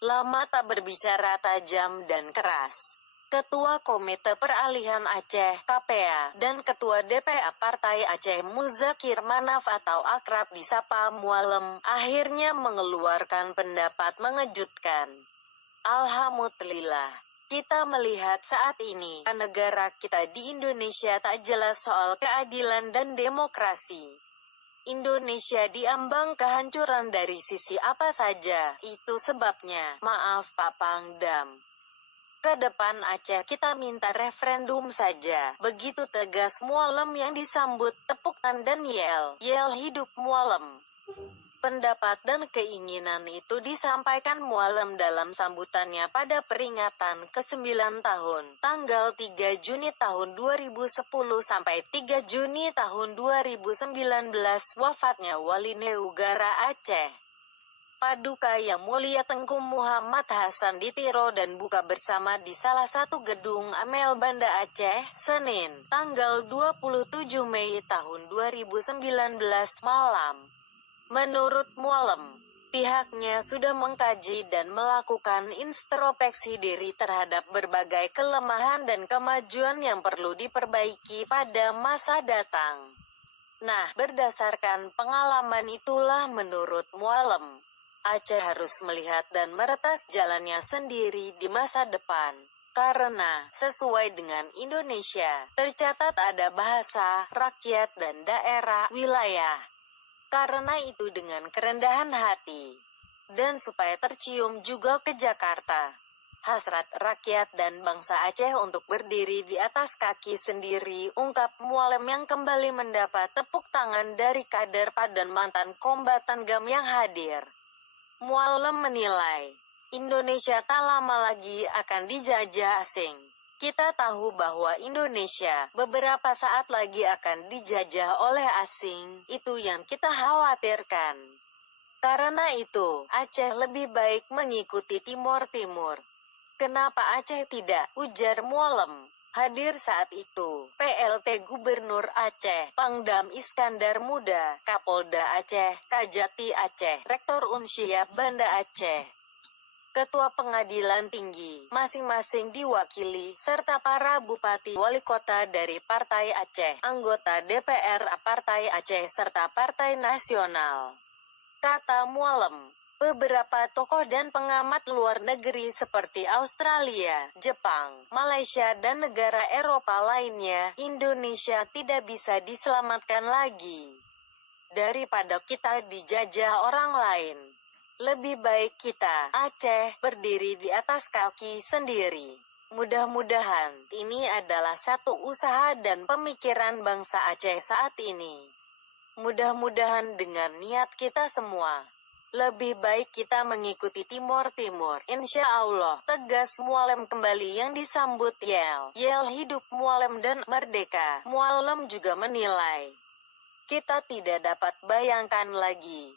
Lama tak berbicara tajam dan keras. Ketua Komite Peralihan Aceh (KPA) dan Ketua DPA Partai Aceh Muzakir Manaf atau akrab disapa Mualem akhirnya mengeluarkan pendapat mengejutkan. Alhamdulillah, kita melihat saat ini negara kita di Indonesia tak jelas soal keadilan dan demokrasi. Indonesia diambang kehancuran dari sisi apa saja, itu sebabnya, maaf Pak Pangdam. Ke depan Aceh kita minta referendum saja, begitu tegas Mualem yang disambut tepuk tangan dan yel hidup Mualem. Pendapat dan keinginan itu disampaikan Mualem dalam sambutannya pada peringatan ke-9 tahun, tanggal 3 Juni tahun 2010 sampai 3 Juni tahun 2019 wafatnya Wali Negara Aceh. Paduka Yang Mulia Tengku Muhammad Hasan ditiro dan buka bersama di salah satu gedung Amel Banda Aceh, Senin, tanggal 27 Mei tahun 2019 malam. Menurut Mualem, pihaknya sudah mengkaji dan melakukan introspeksi diri terhadap berbagai kelemahan dan kemajuan yang perlu diperbaiki pada masa datang. Nah, berdasarkan pengalaman itulah menurut Mualem, Aceh harus melihat dan meretas jalannya sendiri di masa depan. Karena, sesuai dengan Indonesia, tercatat ada bahasa, rakyat dan daerah, wilayah. Karena itu dengan kerendahan hati, dan supaya tercium juga ke Jakarta, hasrat rakyat dan bangsa Aceh untuk berdiri di atas kaki sendiri, ungkap Mualem yang kembali mendapat tepuk tangan dari kader PAD dan mantan kombatan GAM yang hadir. Mualem menilai, Indonesia tak lama lagi akan dijajah asing. Kita tahu bahwa Indonesia beberapa saat lagi akan dijajah oleh asing, itu yang kita khawatirkan. Karena itu, Aceh lebih baik mengikuti Timor Timur. Kenapa Aceh tidak? Ujar Mualem. Hadir saat itu, PLT Gubernur Aceh, Pangdam Iskandar Muda, Kapolda Aceh, Kajati Aceh, Rektor Unsyah Banda Aceh, Ketua Pengadilan Tinggi, masing-masing diwakili, serta para bupati wali kota dari Partai Aceh, anggota DPR Partai Aceh serta Partai Nasional. Kata Mualem, beberapa tokoh dan pengamat luar negeri seperti Australia, Jepang, Malaysia dan negara Eropa lainnya, Indonesia tidak bisa diselamatkan lagi. Daripada kita dijajah orang lain, lebih baik kita, Aceh, berdiri di atas kaki sendiri. Mudah-mudahan, ini adalah satu usaha dan pemikiran bangsa Aceh saat ini. Mudah-mudahan dengan niat kita semua, lebih baik kita mengikuti Timor Timur. Insya Allah, tegas Mualem kembali yang disambut yel hidup Mualem dan merdeka. Mualem juga menilai, kita tidak dapat bayangkan lagi.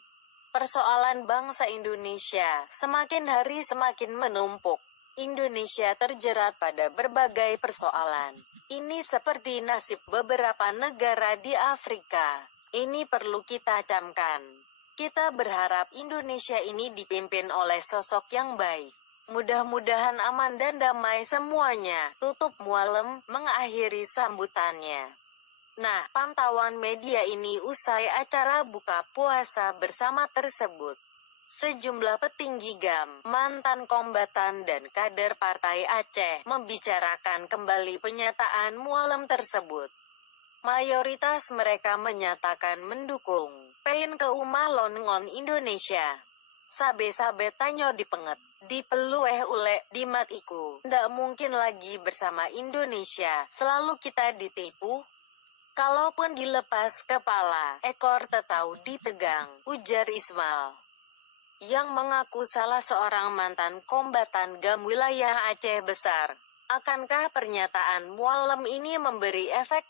Persoalan bangsa Indonesia semakin hari semakin menumpuk. Indonesia terjerat pada berbagai persoalan. Ini seperti nasib beberapa negara di Afrika. Ini perlu kita camkan. Kita berharap Indonesia ini dipimpin oleh sosok yang baik. Mudah-mudahan aman dan damai semuanya, tutup Mualem, mengakhiri sambutannya. Nah, pantauan media ini usai acara buka puasa bersama tersebut. Sejumlah petinggi GAM, mantan kombatan dan kader Partai Aceh, membicarakan kembali pernyataan Mualem tersebut. Mayoritas mereka menyatakan mendukung pengen ke umah longon Indonesia. Sabe-sabe tanyo dipenget, dipelueh ule, dimat iku. Ndak mungkin lagi bersama Indonesia, selalu kita ditipu. Kalaupun dilepas kepala, ekor tetau dipegang, ujar Ismail, yang mengaku salah seorang mantan kombatan GAM wilayah Aceh Besar. Akankah pernyataan Mualem ini memberi efek